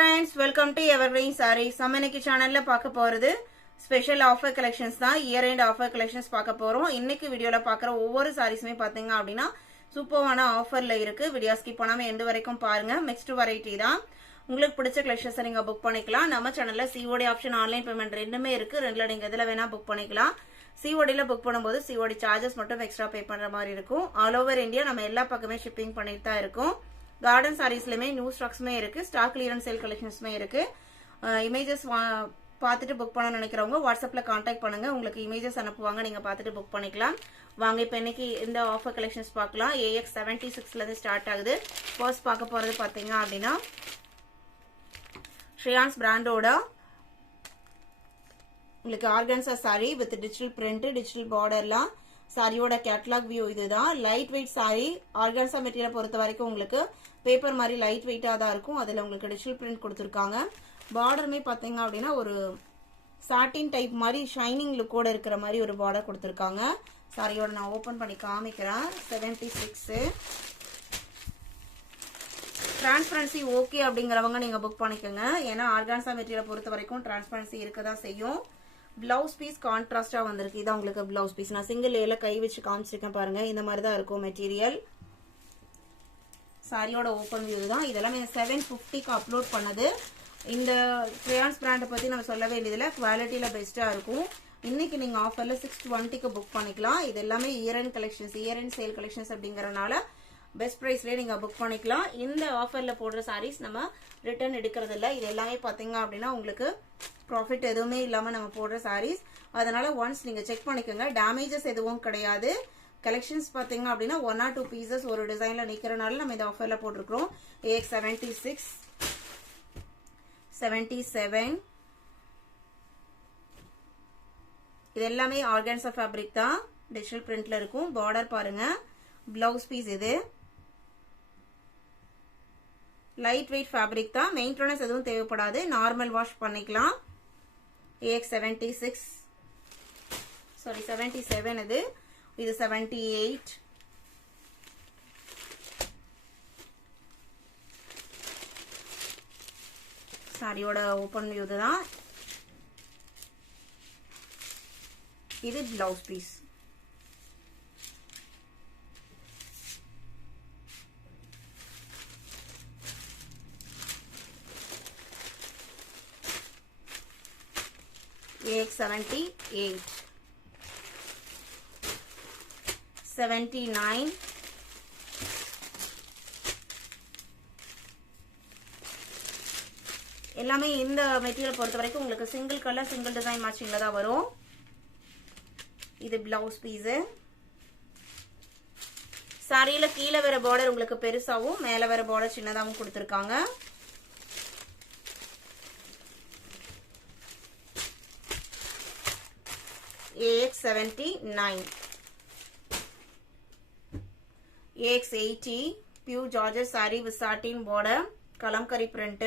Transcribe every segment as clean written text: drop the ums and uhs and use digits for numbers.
friends, welcome to Evergreen Sarees. நம்ம இன்னைக்கு சேனல்ல பார்க்க போறது ஸ்பெஷல் ஆஃபர் கலெக்ஷன்ஸ் தான். இயர் எண்ட் ஆஃபர் கலெக்ஷன்ஸ் பார்க்க போறோம். இன்னைக்கு வீடியோல பார்க்குற ஒவ்வொரு சாரீஸுமே பாத்தீங்க அப்படின்னா சூப்பரான ஆஃபர்ல இருக்கு. வீடியோ ஸ்கிப் பண்ணாம எண்ட் வரைக்கும் பாருங்க. நெக்ஸ்ட் வெரைட்டி தான். உங்களுக்கு பிடிச்ச கலெக்ஷன்ஸை நீங்க புக் பண்ணிக்கலாம். நம்ம சேனல்ல சிஓடி ஆப்ஷன், ஆன்லைன் பேமெண்ட் ரெண்டுமே இருக்கு. ரெண்டுல நீங்க எதுல வேணா புக் பண்ணிக்கலாம். சிஓடியில் புக் பண்ணும்போது சிஓடி சார்ஜஸ் மட்டும் எக்ஸ்ட்ரா பே பண்ற மாதிரி இருக்கும். ஆல் ஓவர் இந்தியா நம்ம எல்லா பக்கமே ஷிப்பிங் பண்ணிட்டு தான் இருக்கும். கார்டன் சாரீஸ்லயுமே நியூ ஸ்டாக்ஸ்மே இருக்கு. ஸ்டாக் கிளியரன்ஸ் சேல் கலெக்ஷன்ஸ்மே இருக்கு. இமேஜஸ் பார்த்துட்டு புக் பண்ண நினைக்கிறவங்க வாட்ஸ்அப்ல கான்டாக்ட் பண்ணுங்க. உங்களுக்கு இமேஜஸ் அனுப்புவாங்க, நீங்க பார்த்துட்டு புக் பண்ணிக்கலாம். வாங்க இப்ப இன்னைக்கு இந்த ஆஃபர் கலெக்ஷன்ஸ் பார்க்கலாம். AX 76ல இருந்து ஸ்டார்ட் ஆகுது. ஃபர்ஸ்ட் பார்க்க போறது பாத்தீங்க அப்படின்னா ஷ்ரியான்ஸ் பிராண்டோட உங்களுக்கு organza saree with digital print, digital பார்டர்லாம். சாரியோட கேட்டலாக் வியூ இதுதான். Light weight saree. Organza material பொறுத்த வரைக்கும் உங்களுக்கு பேப்பர் மாதிரி லைட் வெயிட்டா தான் இருக்கும். அதுல உங்களுக்கு டிஜிட்டல் பிரிண்ட் கொடுத்துருக்காங்க. பார்டருமே பாத்தீங்க அப்படின்னா ஒரு சாட்டின் டைப் மாதிரி ஷைனிங் லுக்கோட இருக்கிற மாதிரி ஒரு பார்டர் கொடுத்துருக்காங்க. சாரியோட நான் ஓபன் பண்ணி காமிக்கிறேன். 76 டிரான்ஸ்பரன்சி ஓகே அப்படிங்கிறவங்க நீங்க புக் பண்ணிக்கோங்க. ஏன்னா ஆர்கான்சா மெட்டீரியல் பொறுத்த வரைக்கும் டிரான்ஸ்பரன்சி இருக்கதான் செய்யும். பிளவுஸ் பீஸ் கான்ட்ராஸ்டா வந்திருக்கு. இதான் உங்களுக்கு பிளவுஸ் பீஸ். நான் சிங்கிள் லேயர்ல கை வச்சு காமிச்சிருக்கேன் பாருங்க. இந்த மாதிரி தான் இருக்கும் மெட்டீரியல். சாரியோட ஓபன் வியூ தான். இதெல்லாம் 750க்கு அப்லோட் பண்ணது. இந்த ஷ்ரியான்ஸ் பிராண்டை பத்தி நம்ம சொல்ல வேண்டியதுல குவாலிட்டியில பெஸ்டா இருக்கும். இன்னைக்கு நீங்க ஆஃபர்ல 620க்கு புக் பண்ணிக்கலாம். இது எல்லாமே year end collections, year end sale collections அப்படிங்கறதுனால பெஸ்ட் பிரைஸ்லயே நீங்க புக் பண்ணிக்கலாம். இந்த ஆஃபர்ல போடுற சாரீஸ் நம்ம ரிட்டர்ன் எடுக்கிறது இல்ல. இது எல்லாமே பாத்தீங்க அப்படின்னா உங்களுக்கு ப்ராஃபிட் எதுவுமே இல்லாம நம்ம போடுற சாரீஸ். அதனால ஒன்ஸ் நீங்க செக் பண்ணிக்கோங்க. டேமேஜஸ் எதுவும் கிடையாது. கலெக்ஷன்ஸ் பாத்தீங்க அப்படின்னா 1 or 2 பீசஸ் ஒரு டிசைன்ல நிக்கிறனால நம்ம இந்த ஆஃபர்ல போட்டிருக்கோம். AX 76, 77 இது எல்லாமே ஆர்கான்சா ஃபேப்ரிக் தான். டிஜிட்டல் பிரிண்ட்ல இருக்கும். பார்டர் பாருங்க. பிளவுஸ் பீஸ் இது. லைட் வெயிட் ஃபேப்ரிக் தான். மெயின்டெனன்ஸ் எதுவும் தேவைப்படாது. நார்மல் வாஷ் பண்ணிக்கலாம். AX 76 சாரி 77 இது. இது 78. சாரியோட ஓபன் வியூ தான். இது பிளவுஸ் பீஸ். AX 78, 79, எல்லாமே இந்த மெட்டீரியல் பொறுத்த வரைக்கும் உங்களுக்கு சிங்கிள் கலர் சிங்கிள் டிசைன் மேட்சிங்ல தான் வரும். இது பிளவுஸ் பீஸ். சாரியில கீழே வர பார்டர் உங்களுக்கு பெருசாவும் மேல வர பார்டர் சின்னதாவும் கொடுத்திருக்காங்க. AX 79, AX 80 pure Georgia saree with satin border, kalamkari print.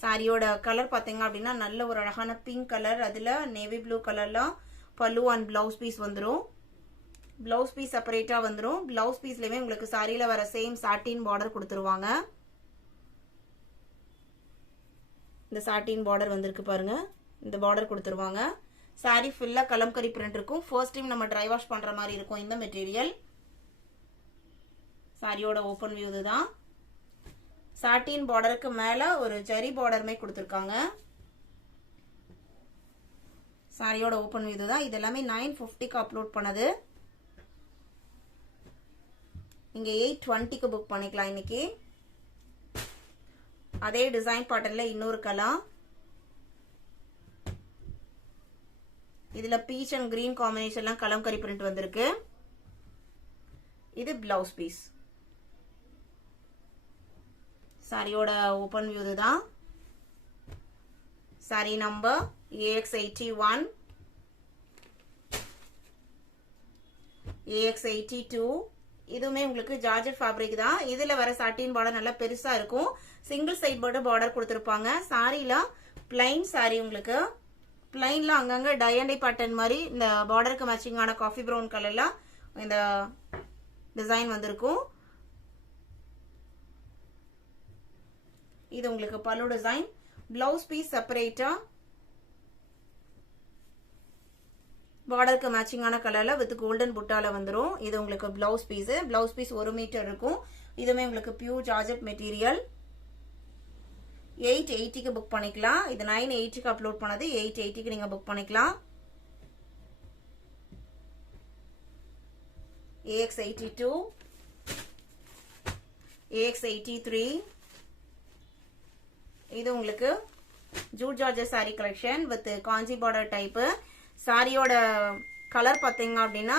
சாரியோட கலர் பாத்தீங்க அப்படின்னா நல்ல ஒரு அழகான பிங்க் கலர். அதுல நேவி ப்ளூ கலர்ல பல்லு அண்ட் பிளவுஸ் பீஸ் வந்துரும். பிளவுஸ் பீஸ் செப்பரேட்டா வந்துரும். பிளவுஸ் பீஸ்லயுமே உங்களுக்கு சாரியில வர சேம் சாட்டின் பார்டர் கொடுத்துருவாங்க. இந்த சாட்டின் பார்டர் வந்திருக்கு பாருங்க. இந்த பார்டர் கொடுத்துருவாங்க. சாரி ஃபுல்லா கலம்கரி பிரிண்ட் இருக்கும். ஃபர்ஸ்ட் டைம் நம்ம ட்ரை வாஷ் பண்ற மாதிரி இருக்கும் இந்த மெட்டீரியல். சாரியோட ஓபன் வியூ தான். சாட்டின் பார்டருக்கு மேல ஒரு ஜரி பார்டருமே கொடுத்துருக்காங்க. சாரியோட ஓபன் வியூ தான். இது எல்லாமே 950க்கு அப்லோட் பண்ணது. இங்க 820க்கு புக் பண்ணிக்கலாம் இன்னைக்கு. அதே டிசைன் பேட்டர்ன்ல இன்னொரு கலர். இதுல பீச் அண்ட் கிரீன் காம்பினேஷன்ல கலம்கரி பிரிண்ட் வந்திருக்கு. இது பிளவுஸ் பீஸ். சாரியோட ஓபன் வியூ தான். Sorry number AX 81, AX 82. இதுவுமே உங்களுக்கு ஜார்ஜெட் ஃபேப்ரிக் தான். இதுல வர சாட்டின் பார்டர் நல்லா பெருசா இருக்கும். சிங்கிள் சைட் பார்டர் கொடுத்திருப்பாங்க. சாரில பிளைன் சாரி உங்களுக்கு பிளைன்ல அங்கங்க டை அண்ட் டை பேட்டர்ன் மாதிரி இந்த பார்டருக்கு மேட்சிங்கான காஃபி ப்ரௌன் கலர்ல இந்த டிசைன் வந்திருக்கும். இது உங்களுக்கு பல்லு டிசைன். பிளவுஸ் பீஸ் செப்பரேட்டா பார்டருக்கு மேட்சிங்கான கலர்ல வித் கோல்டன் புட்டால வந்துரும். இது உங்களுக்கு blouse piece. Blouse piece 1 metre இருக்கும். இதுமே உங்களுக்கு பியூர் ஜார்ஜெட் மெட்டீரியல். 880க்கு புக் பண்ணிக்கலாம். இது 980க்கு அப்லோட் பண்ணது. 880க்கு நீங்க புக் பண்ணிக்கலாம். AX82, AX83. இது உங்களுக்கு jute georgette saree collection with Kanchi border type. சாரியோட கலர் பாத்தீங்க அப்படின்னா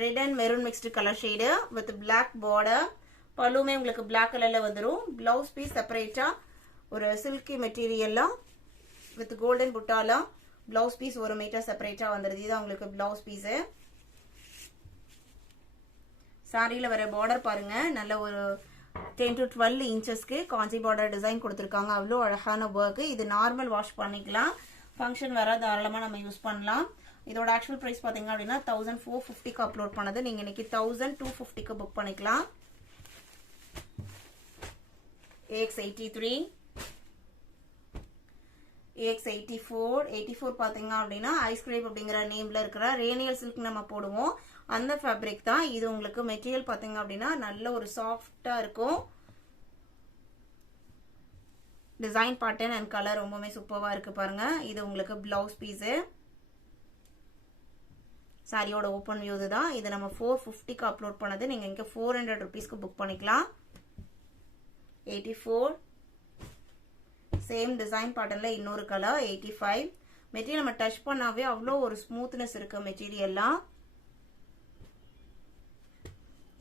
red and maroon mixed colour shade with black border. பல்லுமே உங்களுக்கு பிளாக் கலர்ல வந்துடும். பிளவுஸ் பீஸ் செப்பரேட்டா ஒரு சில்கி மெட்டீரியல்ல வித் கோல்டன் புட்டால பிளவுஸ் பீஸ் 1 மீட்டர் செப்பரேட்டா வந்துருது. இதுதான் உங்களுக்கு பிளவுஸ் பீஸ். சாரியில வர பார்டர் பாருங்க, நல்ல ஒரு 10 to 12 இன்ச்சஸ்க்கு காஞ்சி பார்டர் டிசைன் கொடுத்துருக்காங்க. அவ்வளோ அழகான ஒர்க். இது நார்மல் வாஷ் பண்ணிக்கலாம். ஃபங்க்ஷன் வர தாராளமா நம்ம யூஸ் பண்ணலாம். இதோட ஆக்சுவல் பிரைஸ் பாத்தீங்க அப்படின்னா 1450க்கு அப்லோட் பண்ணது. நீங்க இன்னைக்கு 1250க்கு புக் பண்ணிக்கலாம். AX83, AX84. 84 பாத்தீங்க அப்படின்னா ஐஸ்கிரேப் அப்படிங்கிற நேம்ல இருக்கிற ரேனியல் சில்க் நம்ம போடுவோம். அந்த ஃபேப்ரிக் தான் இது. உங்களுக்கு மெட்டீரியல் பாத்தீங்க அப்படின்னா நல்ல ஒரு சாஃப்டா இருக்கும். டிசைன் பேட்டர்ன் அண்ட் கலர் ரொம்பவே சூப்பரா இருக்கு பாருங்க. இது உங்களுக்கு பிளவுஸ் பீஸ். சாரியோட ஓபன் வியூ தான். இது நம்ம 450க்கு அப்லோட் பண்ணது. நீங்க இங்க 400 rupeesக்கு புக் பண்ணிக்கலாம். 84. சேம் டிசைன் பேட்டர்ன்ல இன்னொரு கலர் 85. மெட்டீரியல் நம்ம டச் பண்ணாவே அவ்வளோ ஒரு ஸ்மூத்னஸ் இருக்கு மெட்டீரியல்லாம்.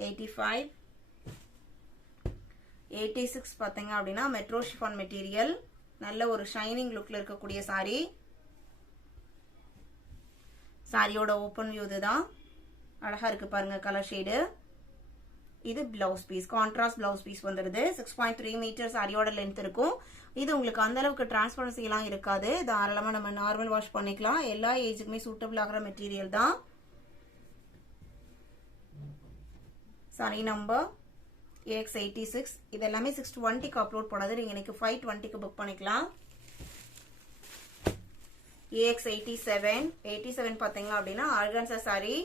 85. 86 பாத்தீங்க அப்படின்னா மெட்ரோ ஷிஃபான் மெட்டீரியல். நல்ல ஒரு ஷைனிங் லுக்ல இருக்கக்கூடிய சாரி. சாரியோட ஓபன் வியூ இதுதான். அழகா இருக்கு பாருங்க கலர் ஷேடு. இது blouse piece. Contrast blouse piece வந்துருது. 6.3 மீட்டர் சாரியோட லென்த் இருக்கும். இது உங்களுக்கு அந்த அளவுக்கு டிரான்ஸ்பரன்சி எல்லாம் இருக்காது. தாராளமா நம்ம நார்மல் வாஷ் பண்ணிக்கலாம். எல்லா ஏஜுக்குமே சூட்டபிள் ஆகிற மெட்டீரியல் தான். Sorry number AX86. இது எல்லாமே 620க்கு அப்லோட் பண்ணது. நீங்க இன்னைக்கு 520க்கு புக் பண்ணிக்கலாம். AX87. 87 பாத்தீங்க அப்படின்னா organza saree.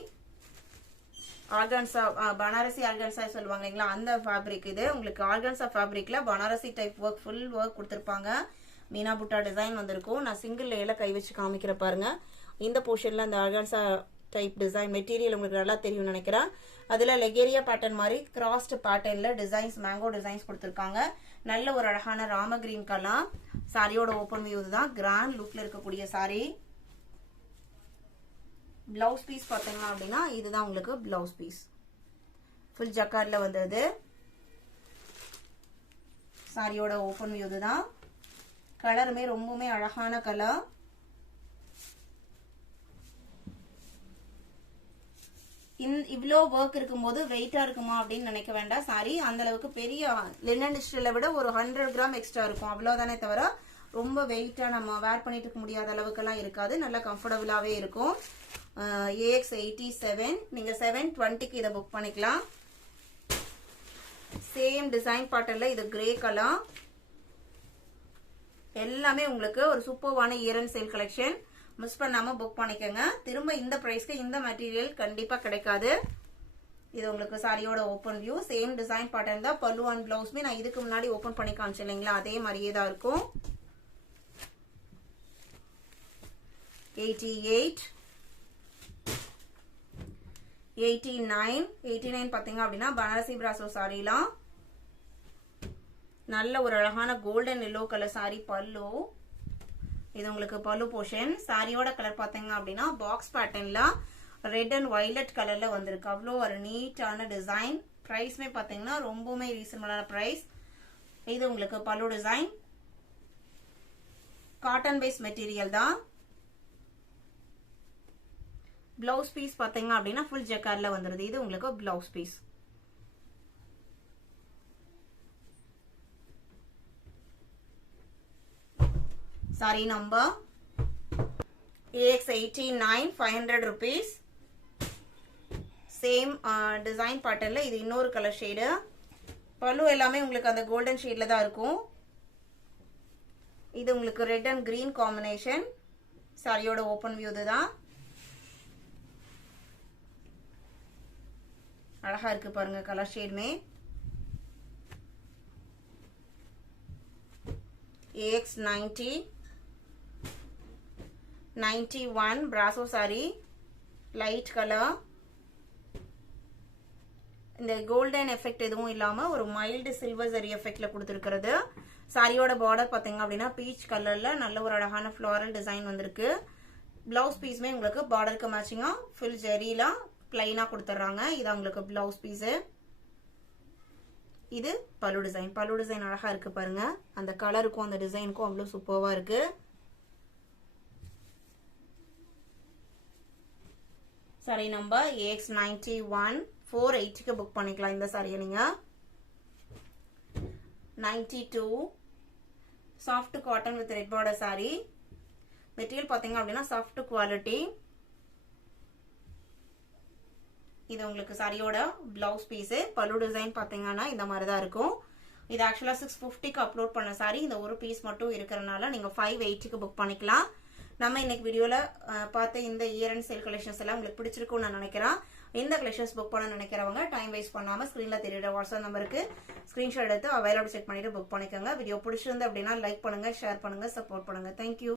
Organza Banarasi organza சொல்லுவாங்க இல்லைங்களா, அந்த ஃபேப்ரிக் இது. உங்களுக்கு ஆர்கான்சா ஃபேப்ரிக்ல Banarasi type work full work கொடுத்துருப்பாங்க. மீனா புட்டா டிசைன் வந்திருக்கும். நான் சிங்கிள் லேயர்ல கை வச்சு காமிக்கிற பாருங்க. இந்த போர்ஷன்ல அந்த ஆர்கான்சா டைப் டிசைன் மெட்டீரியல் உங்களுக்கு நல்லா தெரியும் நினைக்கிறேன். அதுல லெகேரியா பேட்டர்ன் மாதிரி கிராஸ்ட் பேட்டர்ன்ல டிசைன்ஸ் மேங்கோ டிசைன்ஸ் கொடுத்துருக்காங்க. நல்ல ஒரு அழகான ராம கிரீன் கலர். சாரியோட ஓபன் வியூ தான். கிராண்ட் லுக்ல இருக்கக்கூடிய சாரி. பிளவுஸ் பீஸ் பாத்தீங்க அப்படின்னா இதுதான் உங்களுக்கு பிளவுஸ் பீஸ். ஃபுல் ஜக்கார்ட்ல வந்தது. சாரியோட ஓபன் வியூ தான். கலருமே ரொம்பவுமே அழகான கலர். இவ்வளோ ஒர்க் இருக்கும்போது வெயிட்டா இருக்குமா அப்படின்னு நினைக்க வேண்டாம். சாரி அந்த அளவுக்கு பெரிய லினன் டிஸ்ட்ரில விட ஒரு 100 கிராம் எக்ஸ்ட்ரா இருக்கும். அவ்வளவுதானே தவிர ரொம்ப வெயிட்டா நம்ம வேர் பண்ணிட்டு இருக்க முடியாத அளவுக்கு எல்லாம் இருக்காது. நல்லா கம்ஃபர்டபுளாவே இருக்கும். AX87. நீங்க 720க்கு இதை புக் பண்ணிக்கலாம். சேம் டிசைன் பேட்டர்ன்ல இது கிரே கலர். எல்லாமே உங்களுக்கு ஒரு சூப்பர்வான year end sale collection. Miss பண்ணாம புக் பண்ணிக்கோங்க. திரும்ப இந்த பிரைஸ்க்கு இந்த மெட்டீரியல் கண்டிப்பா கிடைக்காது. இது உங்களுக்கு சாரியோட open view. Same design pattern தான். பல்லு அண்ட் பிளவுஸ்மே நான் இதுக்கு முன்னாடி ஓபன் பண்ணி காமிச்சேன் இல்லைங்களா, அதே மாதிரியே தான் இருக்கும். 88. 89. 89 பாத்தீங்க அப்படின்னா பனாரசி பிராசோ சாரிலாம். நல்ல ஒரு அழகான கோல்டன் எல்லோ கலர் சாரி பல்லு. இது உங்களுக்கு பல்லு போர்ஷன். சாரியோட கலர் பாத்தீங்க அப்படின்னா பாக்ஸ் பேட்டர்ன்ல ரெட் அண்ட் வயலட் கலர்ல வந்திருக்கு. அவ்வளோ ஒரு நீட்டான டிசைன். பிரைஸ்மே பாத்தீங்கன்னா ரொம்பவுமே ரீசனபிளான பிரைஸ். இது உங்களுக்கு பல்லு டிசைன். காட்டன் பேஸ் மெட்டீரியல் தான். பிளவுஸ் பீஸ் பாத்தீங்க அப்படின்னா ஃபுல் ஜக்கார்ட்ல வந்துருது. இது உங்களுக்கு blouse piece. Saree number AX89. 500 rupees. Same design பேட்டர்ன்ல இது இன்னொரு கலர் ஷேடு. பல்லு எல்லாமே உங்களுக்கு அந்த கோல்டன் ஷேட்ல தான் இருக்கும். இது உங்களுக்கு ரெட் அண்ட் கிரீன் காம்பினேஷன். சாரியோட ஓபன் வியூ இதுதான். அழகா இருக்கு பாருங்க கலர் ஷேடுமே. AX90 91 brasso saree, light colour. இந்த கோல்டன் எஃபெக்ட் எதுவும் இல்லாம ஒரு மைல்டு சில்வர் ஜரி எஃபெக்ட்ல கொடுத்துருக்கிறது. சாரியோட பார்டர் பாத்தீங்க அப்படின்னா பீச் கலர்ல நல்ல ஒரு அழகான ஃப்ளோரல் டிசைன் வந்திருக்கு. பிளவுஸ் பீஸ்மே உங்களுக்கு பார்டருக்கு மேட்சிங்கா ஃபுல் ஜெரியில பிளைனா கொடுத்துறாங்க. இது உங்களுக்கு பிளவுஸ் பீஸ். இது பல்லு டிசைன். பல்லு டிசைன் அழகா இருக்கு பாருங்க. அந்த கலருக்கும் அந்த டிசைனுக்கும் அவ்வளவு சூப்பர்வா இருக்கு. சாரி நம்பர் AX91 480க்கு புக் பண்ணிக்கலாம். இந்த சாரியை நீங்க 92 soft cotton with red border sorry. Material பாத்தீங்க அப்படின்னா சாஃப்ட் குவாலிட்டி. இது உங்களுக்கு சாரியோட பிளவுஸ் பீஸ். பல்லு டிசைன் பாத்தீங்கன்னா இந்த மாதிரி தான் இருக்கும். இது ஆக்சுவலா 650க்கு அப்லோட் பண்ண சாரி. இந்த ஒரு பீஸ் மட்டும் இருக்கிறனால நீங்க 580க்கு புக் பண்ணிக்கலாம். நம்ம இன்னைக்கு வீடியோல பார்த்த இந்த இயர் அண்ட் சேல் கலெக்ஷன்ஸ் எல்லாம் உங்களுக்கு பிடிச்சிருக்கும்னு நான் நினைக்கிறேன். இந்த கலெக்ஷன்ஸ் புக் பண்ண நினைக்கிறவங்க டைம் வேஸ்ட் பண்ணாம ஸ்கிரீன்ல தெரியுற வாட்ஸ்அப் நம்பருக்கு ஸ்கிரீன்ஷாட் எடுத்து அவைலபிள் செக் பண்ணிட்டு புக் பண்ணிக்கோங்க. வீடியோ பிடிச்சிருந்து அப்படின்னா லைக் பண்ணுங்க, ஷேர் பண்ணுங்க, சப்போர்ட் பண்ணுங்க. தேங்க்யூ.